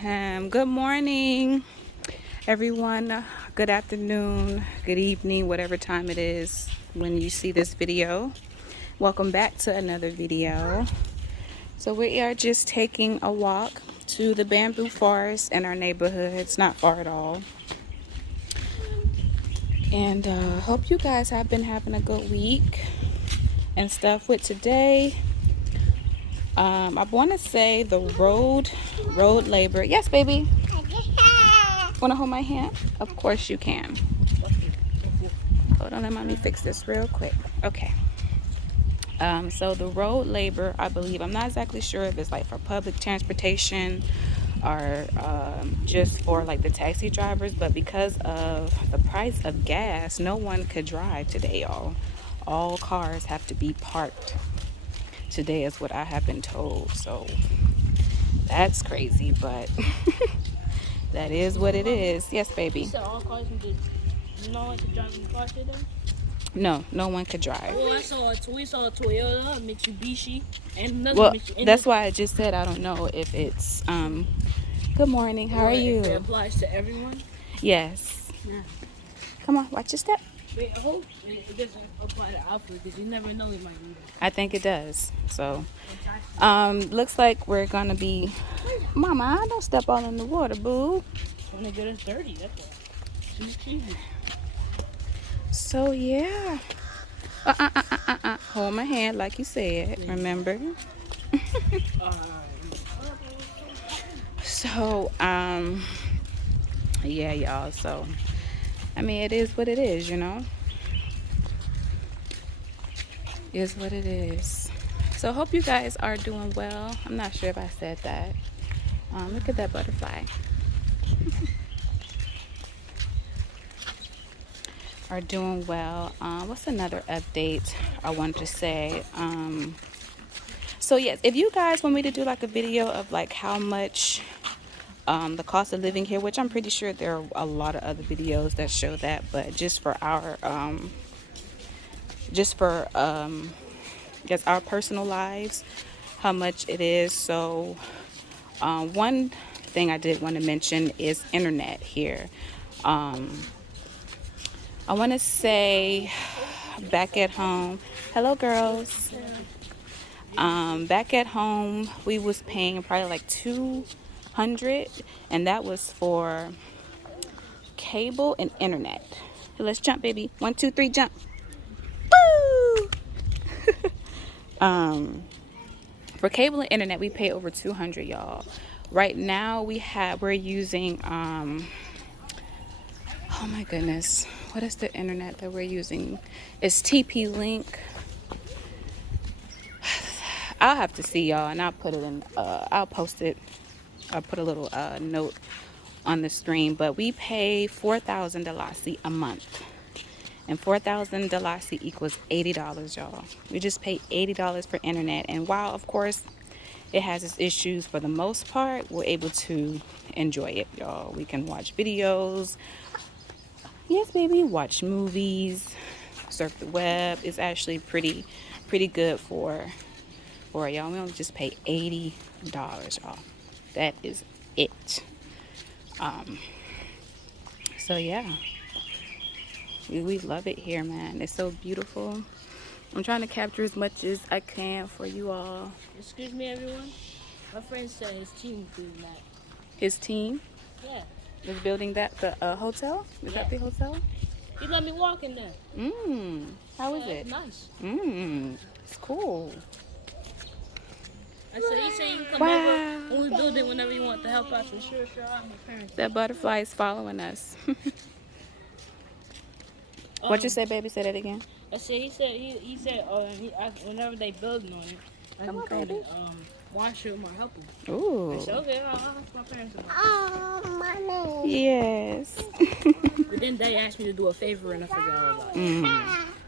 Good morning, everyone. Good afternoon, good evening, whatever time it is when you see this video. Welcome back to another video. So we are just taking a walk to the bamboo forest in our neighborhood. It's not far at all. And hope you guys have been having a good week and stuff. With today, I want to say the road labor. Yes, baby. Want to hold my hand? Of course you can. Hold on, let mommy fix this real quick. Okay. So the road labor, I believe, I'm not exactly sure if it's like for public transportation or just for like the taxi drivers, but because of the price of gas, no one could drive today, y'all. All cars have to be parked today is what I have been told. So that's crazy, but that is what it is. Yes, baby. So all cars can no one can drive in the car today? No, no one could drive. Well, we saw a Toyota, Mitsubishi, and another Well, Mitsubishi. that's why I just said I don't know if it's good morning. How are you? If it applies to everyone? Yes. Yeah. Come on, watch your step. Wait, I hope it doesn't apply to Alfred because you never know he might need it. I think it does. So, looks like we're gonna be. Mama, don't step all in the water, boo. When they get us dirty, that's all. Cheesy. So yeah. Hold my hand like you said. Remember. So yeah, y'all. So I mean, it is what it is, you know. It is what it is. So hope you guys are doing well. I'm not sure if I said that. Look at that butterfly. Are doing well. What's another update I wanted to say? So yes, if you guys want me to do like a video of like how much the cost of living here, which I'm pretty sure there are a lot of other videos that show that, but just for our our personal lives, how much it is. So one thing I did want to mention is internet here. I want to say back at home, hello girls. Back at home, we was paying probably like $200, and that was for cable and internet. So let's jump, baby. 1, 2, 3, jump. Woo! For cable and internet, we pay over $200, y'all. Right now, we're using oh my goodness, what is the internet that we're using? It's TP-Link. I'll have to see y'all, and I'll put it in. I'll post it. I'll put a little note on the stream. But we pay 4,000 Dalasi a month, and 4,000 Dalasi equals $80, y'all. We just pay $80 for internet, and while of course it has its issues, for the most part, we're able to enjoy it, y'all. We can watch videos. Yes, baby. Watch movies, surf the web. It's actually pretty good for y'all. We only just pay $80, y'all. That is it. So yeah, we love it here, man. It's so beautiful. I'm trying to capture as much as I can for you all. Excuse me, everyone. My friend said his team was doing that. His team? Yeah. Is building that the hotel? Is that the hotel? He let me walk in there. How is it? Nice. It's cool. He said you can come over when we build it whenever you want to help out. So sure, I'm your parents. That butterfly is following us. What you say, baby? Say that again. I said he said whenever they building on it, I can come and watch him or help him. Ooh. I said okay, I'll ask my parents about it. Oh, mommy. Yes. But then they asked me to do a favor and I forgot all about it.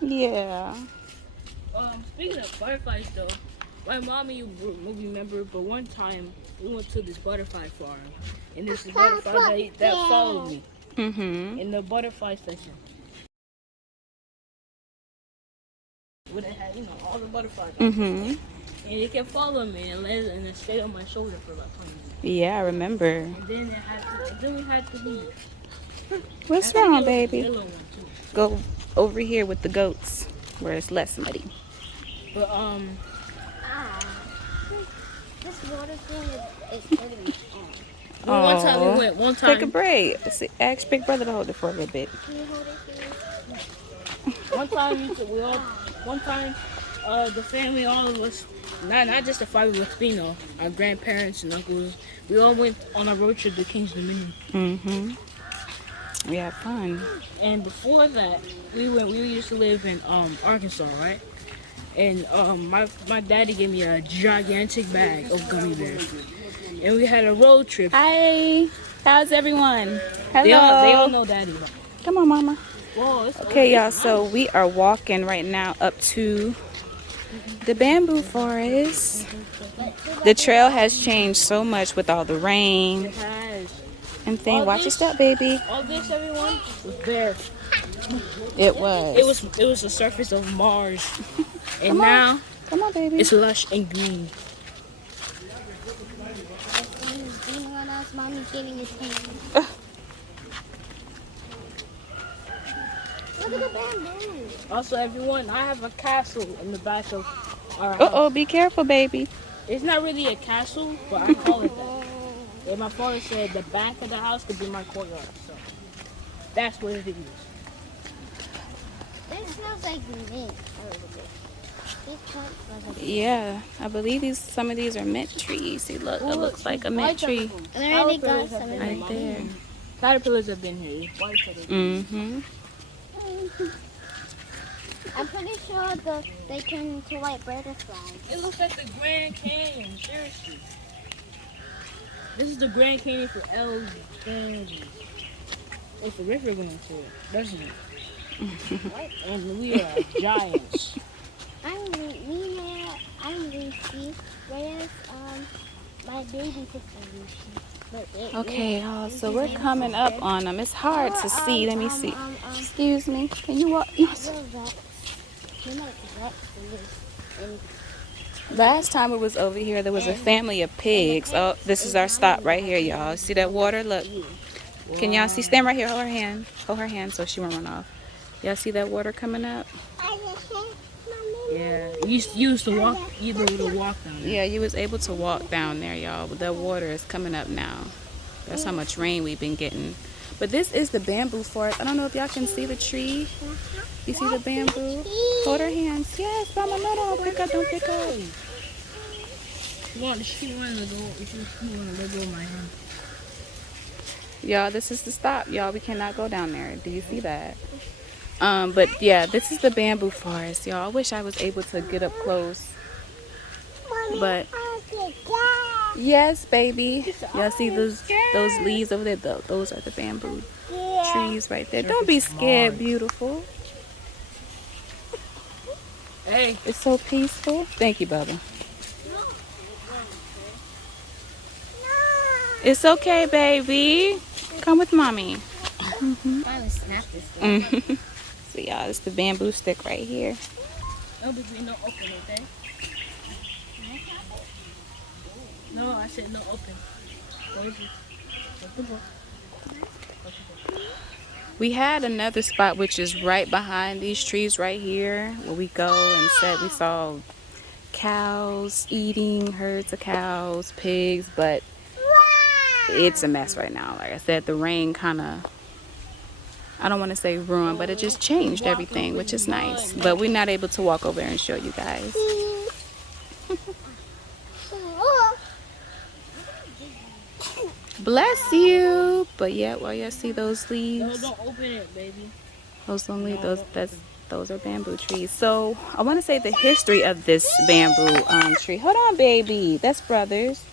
Yeah. Speaking of butterflies though, my mom and you movie member, but one time we went to this butterfly farm, and this is butterfly that followed me in the butterfly section. Where they had, all the butterflies. And it kept following me and it stayed on my shoulder for about 20 minutes. Yeah, I remember. And then we had to leave. What's I think wrong, it was a baby? yellow one too. Go over here with the goats where it's less muddy. But This water thing is hurting my arm. one time we Aw. went. One Take a time, break. Ask Big Brother to hold it for a little bit. Can you hold it, please? one time, the family, all of us, not just the five of us, you know, our grandparents and uncles, we all went on a road trip to King's Dominion. Mm-hmm. We had fun. And before that, we used to live in Arkansas, right? And my daddy gave me a gigantic bag of gummy bears. And we had a road trip. Hi. How's everyone? Hello. They all know daddy. Come on, Mama. Whoa, it's Okay, y'all. So we are walking right now up to the bamboo forest. The trail has changed so much with all the rain It has. and thing. All Watch your this- step, baby. All this, everyone, was bare. It was. It was the surface of Mars. And Come on. now Come on, baby. it's lush and green. Do you know what else Mommy's getting his hand? Look at the bamboo. Also, everyone, I have a castle in the back of our house. Uh-oh, be careful, baby. It's not really a castle, but I call it that. And my father said the back of the house could be my courtyard, so that's what it is. This smells like mint a little bit. This smells like a Yeah, I believe some of these are mint trees. See, look, it looks like a mint tree And I already got some in my right there. Caterpillars have been here. White caterpillars. Mm-hmm. I'm pretty sure they turn into white butterflies. It looks like the Grand Canyon, seriously. This is the Grand Canyon for elves and babies. It's a river going through it, doesn't it? And we are giants. I'm Lucy, whereas my baby sister Lucy. Okay, y'all, so we're coming up on them. It's hard to see. Let me see. Excuse me. Can you walk? Last time we was over here, there was a family of pigs. Oh, this is our stop right here, y'all. See that water? Look. Can y'all see? Stand right here. Hold her hand. Hold her hand so she won't run off. Y'all see that water coming up? Yeah, you used to walk. You were able to walk down there. Yeah, you was able to walk down there, y'all. But that water is coming up now. That's how much rain we've been getting. But this is the bamboo forest. I don't know if y'all can see the tree. You see the bamboo? Hold her hands. Yes, Mama, no, don't pick up, don't pick up. She wanted to let go of my hand. Y'all, this is the stop, y'all. We cannot go down there. Do you see that? But yeah, this is the bamboo forest, y'all. I wish I was able to get up close. But yes, baby. Y'all see those leaves over there? Those are the bamboo trees right there. Don't be scared, beautiful. Hey, It's so peaceful. Thank you, Bubba. It's okay, baby. Come with mommy. Finally snapped this thing. So y'all, it's the bamboo stick right here. no big deal, no open, okay? No, I said no open. Close it. Close the book. We had another spot which is right behind these trees right here where we go and said we saw cows eating, herds of cows, pigs, but it's a mess right now. Like I said, the rain kind of, I don't want to say ruined, but it just changed everything, which is nice. But we're not able to walk over there and show you guys. Bless you. But yeah, well, you see those No, leaves? don't open it, baby. Those don't leave. Those are bamboo trees. So I want to say the history of this bamboo tree. Hold on, baby. That's brothers.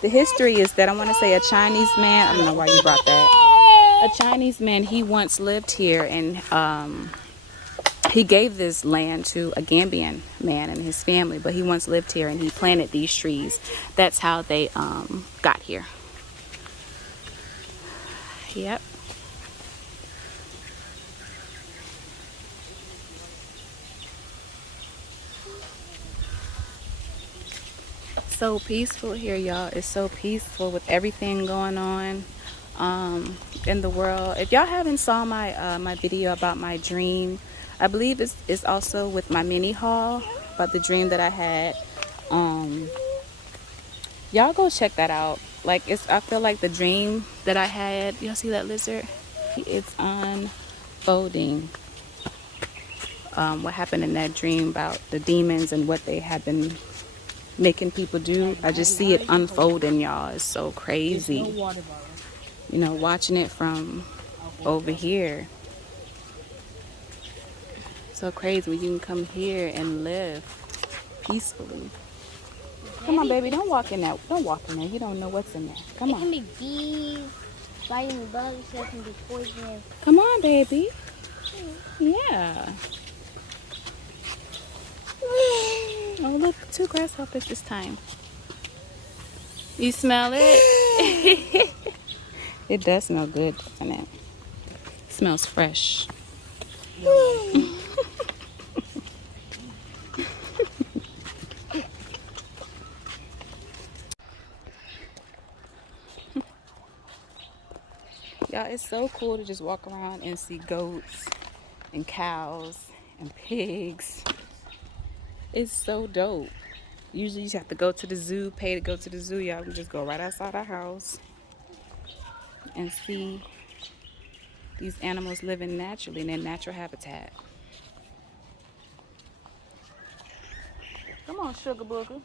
The history is that I want to say a Chinese man. I don't know why you brought that. A Chinese man. He once lived here, and he gave this land to a Gambian man and his family. But he once lived here, and he planted these trees. That's how they got here. Yep. so peaceful here, y'all. It's so peaceful with everything going on in the world. If y'all haven't saw my my video about my dream, I believe it's also with my mini haul about the dream that I had. Y'all go check that out. Like, I feel like the dream that I had, y'all see that lizard? It's unfolding. What happened in that dream about the demons and what they have been making people do. I just see it unfolding, y'all. It's so crazy. You know, watching it from over here. So crazy when you can come here and live peacefully. Come on, baby. Don't walk in there. Don't walk in there. You don't know what's in there. Come It can on. be bees, biting bugs, it can be poisonous. Come on, baby. Yeah. Oh, look. 2 grasshoppers this time. You smell it? It does smell good, doesn't it? It smells fresh. Y'all, it's so cool to just walk around and see goats and cows and pigs. It's so dope. Usually you just have to go to the zoo, pay to go to the zoo. Y'all can just go right outside our house and see these animals living naturally in their natural habitat. Come on, sugar booger.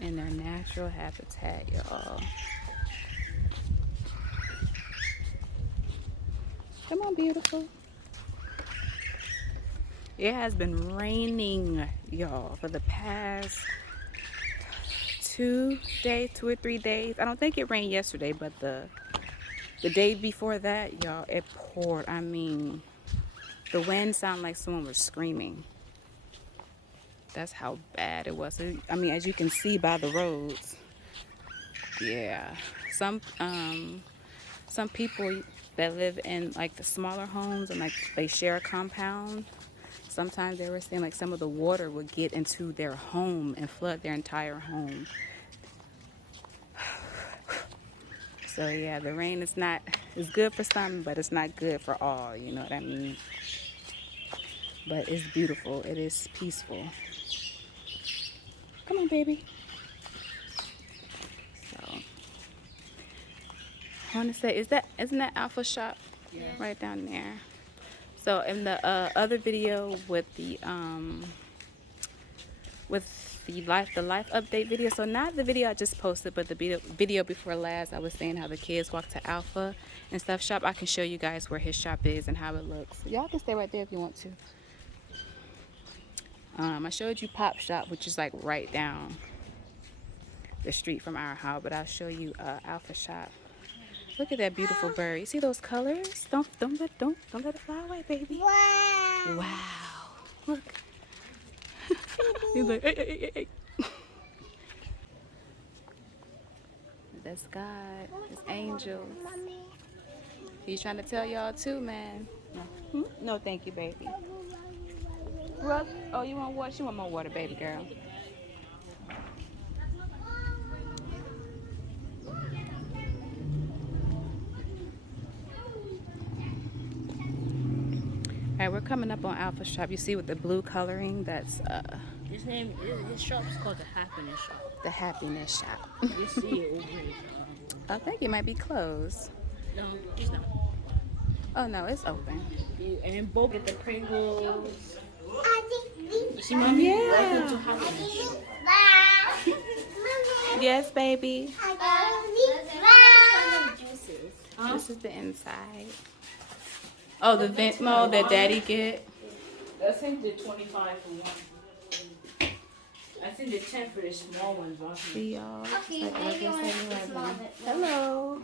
In their natural habitat, y'all. Come on, beautiful. It has been raining, y'all, for the past 2 or 3 days. I don't think it rained yesterday, but the day before that, y'all, it poured. I mean, the wind sounded like someone was screaming. That's how bad it was. I mean, as you can see by the roads. Yeah. Some people that live in like the smaller homes and like they share a compound, sometimes they were saying like some of the water would get into their home and flood their entire home. So yeah, the rain is good for some, but it's not good for all, you know what I mean? But it's beautiful. It is peaceful. Come on, baby. So I want to say, isn't that Alpha Shop? Yeah. Right down there? So in the other video with the life update video, so not the video I just posted, but the video before last, I was saying how the kids walk to Alpha and stuff shop. I can show you guys where his shop is and how it looks. Y'all can stay right there if you want to. I showed you Pop Shop, which is like right down the street from our house, but I'll show you Alpha Shop. Look at that beautiful bird. You see those colors? Don't let it fly away, baby. Wow. Look. He's like, hey. That's God. It's angels. He's trying to tell y'all too, man. No, no thank you, baby. Brooke, oh, you want water? She want more water, baby girl. All right, we're coming up on Alpha Shop. You see with the blue coloring, that's His shop is called the Happiness Shop. the Happiness Shop. You see it over here. I think it might be closed. No, it's not. Oh no, it's open. And Bo get the Pringles. You see, mommy? Yeah. Welcome to Happiness Shop. Yes, baby. Huh? This is the inside. Oh, the Ventmo that Daddy get. I think the 25 for one. I think the 10 for the small ones. Honestly. See y'all. Okay, Like, maybe I like guess the I small love bit. them. Hello.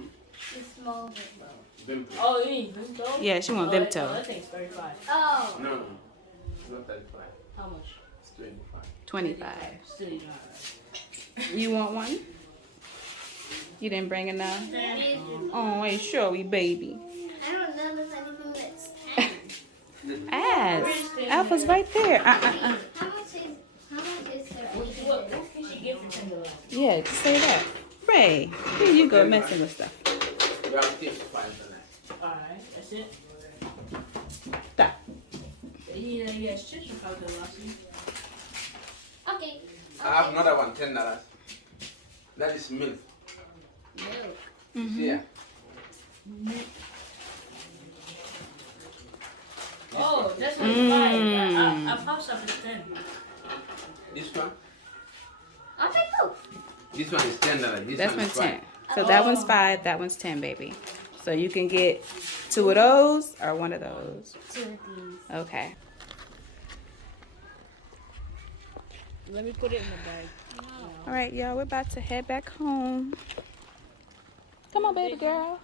The small bit though. Oh, you need Vimto? Yeah, she want Vimto. Vimto. That thing's 35. Oh. No, it's not 35. How much? It's 25. 25. Still not right. You want one? You didn't bring enough? Oh, hey, Shirley, baby. I don't know if anything Ask. Alpha's right there. How much is there? What can she get for $10? Yeah, just say that. Ray, here you go messing with stuff. You have tips to find tonight. Alright, that's it. Stop. Yeah, shit, you probably lost it. Okay. I have another one, $10. That is milk. Milk. Yeah. Oh, that's what it's fine. I popped up at 10. This one? I'll take both. This one is $10. This That's one is one's 10. $5. So that one's 5, that one's 10, baby. So you can get 2 of those or 1 of those. 2 of these. Okay. Let me put it in the bag. All right, y'all, we're about to head back home. Come on, baby girl.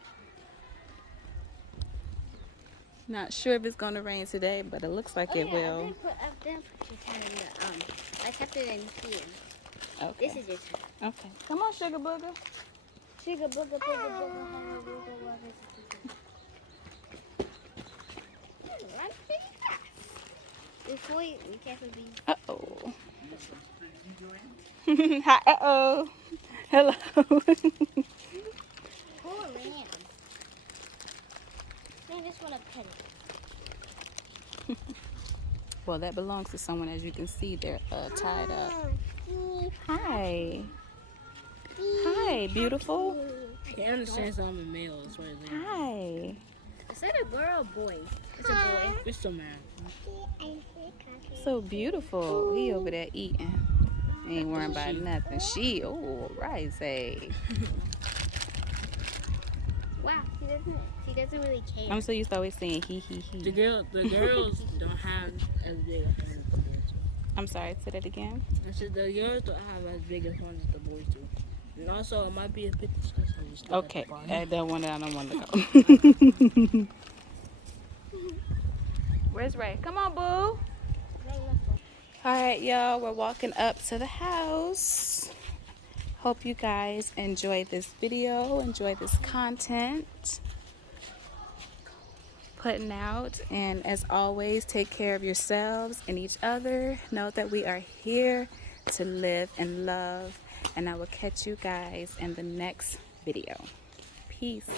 Not sure if it's going to rain today, but it looks like it will. I didn't put your time in the, I kept it in here. Okay. This is your time. Okay. Come on, Sugar Booger. Sugar booger, booger, booger, run pretty fast. Before you careful be. Uh-oh. Hi, uh-oh. Hello. Poor lamb. Man, just want to pet it. Well, that belongs to someone. As you can see, they're tied up. Hi. Hi, beautiful. I can't understand so I'm a male. That's why it's like, Hi. Is that a girl or boy? It's a boy. it's so mad. So beautiful. He over there eating. Ain't worrying about nothing. She, oh, right, say. Wow, she doesn't really care. I'm so used to always saying he, he. The girls don't have as big a horn as the boys do. I'm sorry, say that again. I said the girls don't have as big a horn as the boys do. And also, it might be a bit disgusting. Just look Okay, at the bottom. I don't want to go. Where's Ray? Come on, boo. All right, y'all, we're walking up to the house. Hope you guys enjoyed this video, enjoy this content putting out. And as always, take care of yourselves and each other. Know that we are here to live and love. And I will catch you guys in the next video. Peace.